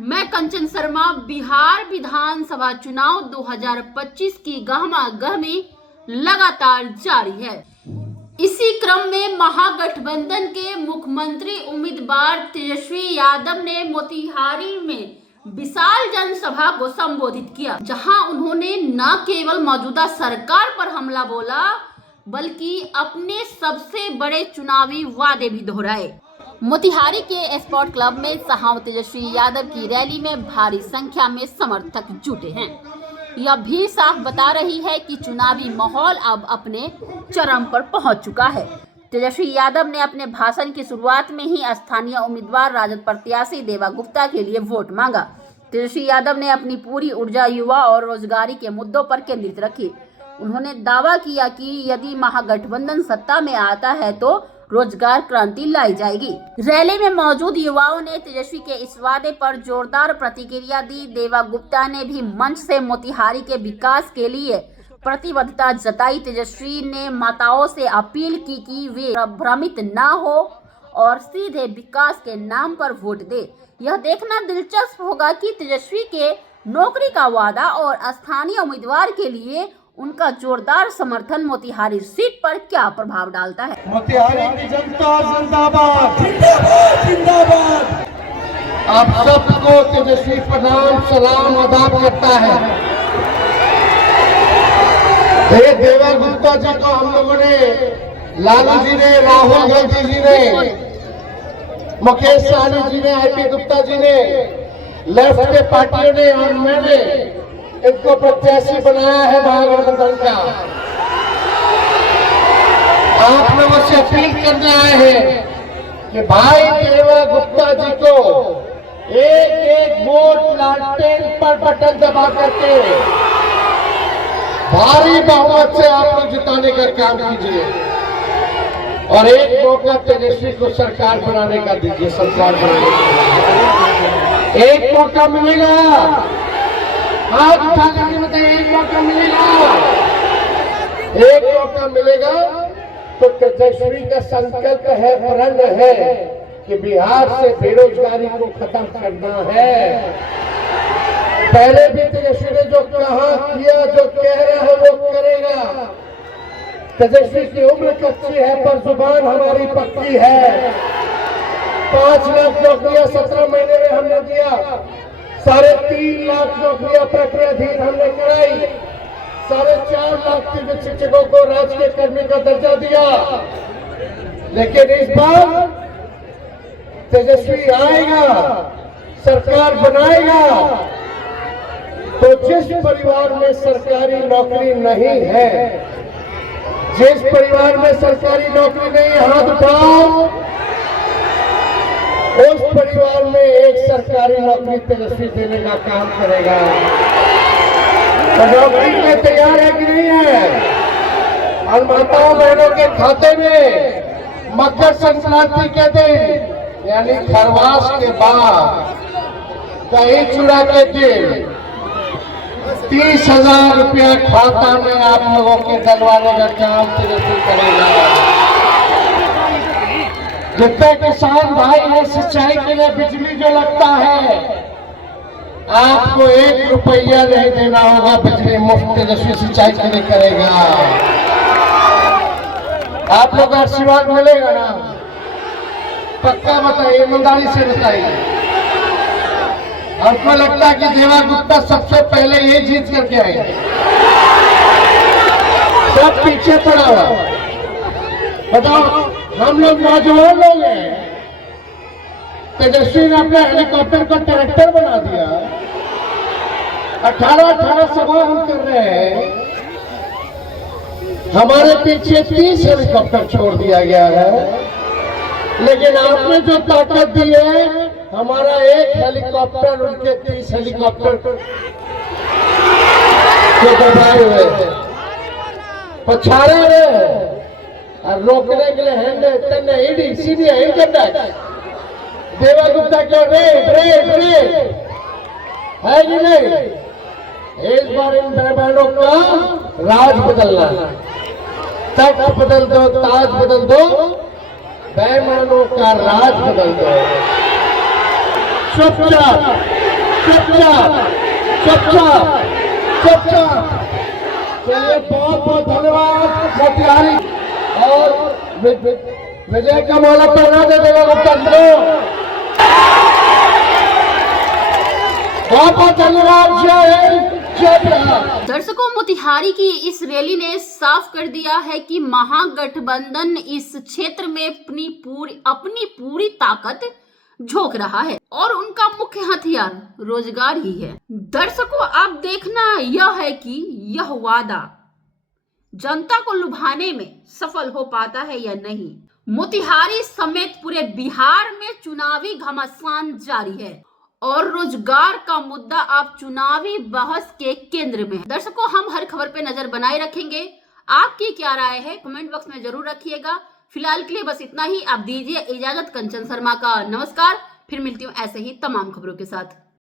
मैं कंचन शर्मा। बिहार विधानसभा चुनाव 2025 की गहमागहमी लगातार जारी है। इसी क्रम में महागठबंधन के मुख्यमंत्री उम्मीदवार तेजस्वी यादव ने मोतिहारी में विशाल जनसभा को संबोधित किया, जहां उन्होंने न केवल मौजूदा सरकार पर हमला बोला बल्कि अपने सबसे बड़े चुनावी वादे भी दोहराए। मोतिहारी के स्पोर्ट क्लब में साहब तेजस्वी यादव की रैली में भारी संख्या में समर्थक जुटे हैं। यह भी साफ बता रही है कि चुनावी माहौल अब अपने चरम पर पहुंच चुका है। तेजस्वी यादव ने अपने भाषण की शुरुआत में ही स्थानीय उम्मीदवार राजद प्रत्याशी देवा गुप्ता के लिए वोट मांगा। तेजस्वी यादव ने अपनी पूरी ऊर्जा युवा और रोजगारी के मुद्दों पर केंद्रित रखी। उन्होंने दावा किया कि यदि महागठबंधन सत्ता में आता है तो रोजगार क्रांति लाई जाएगी। रैली में मौजूद युवाओं ने तेजस्वी के इस वादे पर जोरदार प्रतिक्रिया दी। देवा गुप्ता ने भी मंच से मोतिहारी के विकास के लिए प्रतिबद्धता जताई। तेजस्वी ने माताओं से अपील की कि वे भ्रमित न हो और सीधे विकास के नाम पर वोट दे। यह देखना दिलचस्प होगा कि तेजस्वी के नौकरी का वादा और स्थानीय उम्मीदवार के लिए उनका जोरदार समर्थन मोतिहारी सीट पर क्या प्रभाव डालता है। मोतिहारी की जनता जिंदाबाद, जिंदाबाद, जिंदाबाद। आप सबको तेजस्वी प्रणाम सलाम आदाब करता है। देवा गुप्ता जी को हम लोगों ने, लालू जी ने, राहुल गांधी जी ने, मुकेश सहनी जी ने, आईपी गुप्ता जी ने, लेफ्ट के पार्टियों ने और मैंने इनको प्रत्याशी बनाया है महागठबंधन का। आप लोगों से अपील करने आए हैं कि भाई देवा गुप्ता जी को एक एक वोट लालटेन पर बटन दबा करके भारी बहुमत से आप लोग जिताने का काम कीजिए और एक मौका तेजस्वी को सरकार बनाने का दीजिए। सरकार बनाने का एक मौका मिलेगा। आज उठा करके बताइए, एक मौका मिलेगा, एक मौका मिलेगा तो तेजस्वी का संकल्प है, प्रण है कि बिहार से बेरोजगारी को खत्म करना है। पहले भी तेजस्वी ने जो कहा किया, जो कह रहा है वो करेगा। तेजस्वी की उम्र कच्ची है पर जुबान हमारी पक्की है। 5 लाख नौकरियां 17 महीने में हमने दिया। 3.5 लाख नौकरियां प्रक्रियाधीन हमने कराई। 4.5 लाख शिक्षकों को राजकीय कर्मी का दर्जा दिया। लेकिन इस बार तेजस्वी आएगा, सरकार बनाएगा तो जिस परिवार में सरकारी नौकरी नहीं है, जिस परिवार में सरकारी नौकरी नहीं है, हाथ उठाओ। उस परिवार में एक सरकारी नौकरी तेजस्वी देने का काम करेगा। तो नौकरी के तैयार है कि नहीं है? और माताओं बहनों के खाते में मकर संक्रांति के दिन यानी खरवास के बाद दही चूड़ा के दिन 30,000 रुपया खाता में आप लोगों के डलवाने का काम तेजस्वी करेगा। जितने किसान भाई है, सिंचाई के लिए बिजली जो लगता है, आपको 1 रुपया नहीं देना होगा। बिजली मुफ्त तेजस्वी सिंचाई के लिए करेगा। आप लोग का आशीर्वाद मिलेगा ना? पक्का बताइए, ईमानदारी से बताइए। आपको लगता है कि देवा गुप्ता सबसे पहले ये जीत करके आएंगे? सब पीछे पड़ा हुआ। बताओ, हम लोग नौजवान लोग हैं। तेजस्वी ने अपने हेलीकॉप्टर को ट्रैक्टर बना दिया। 18 सभा हम कर रहे हैं। हमारे पीछे 30 हेलीकॉप्टर छोड़ दिया गया है। लेकिन आपने जो ताकत दी है, हमारा एक हेलीकॉप्टर उनके 30 हेलीकॉप्टर को दबाए हुए हैं, पछाड़े हुए हैं और रोकने के लिए hand ED CBI income tax देवा गुप्ता के रेड रेड रेड है कि नहीं? इस बार इन बहनों का राज बदलना, तख्त बदल दो, ताज बदल दो, बेईमानों का राज बदल दो। चुपचाप चुपचाप चुपचाप चुपचाप। चलिए, बहुत बहुत धन्यवाद मोतिहारी। और विजय का माला पहना दे देगा लोकतंत्र। बहुत बहुत धन्यवाद। जय हिंद, जय बिहार। दर्शकों, मोतिहारी की इस रैली ने साफ कर दिया है कि महागठबंधन इस क्षेत्र में अपनी पूरी ताकत झोंक रहा है और उनका मुख्य हथियार रोजगार ही है। दर्शकों, अब देखना यह है कि यह वादा जनता को लुभाने में सफल हो पाता है या नहीं। मोतिहारी समेत पूरे बिहार में चुनावी घमासान जारी है और रोजगार का मुद्दा अब चुनावी बहस के केंद्र में है। दर्शकों, हम हर खबर पे नजर बनाए रखेंगे। आपकी क्या राय है कमेंट बॉक्स में जरूर रखिएगा। फिलहाल के लिए बस इतना ही। आप दीजिए इजाजत। कंचन शर्मा का नमस्कार। फिर मिलती हूँ ऐसे ही तमाम खबरों के साथ।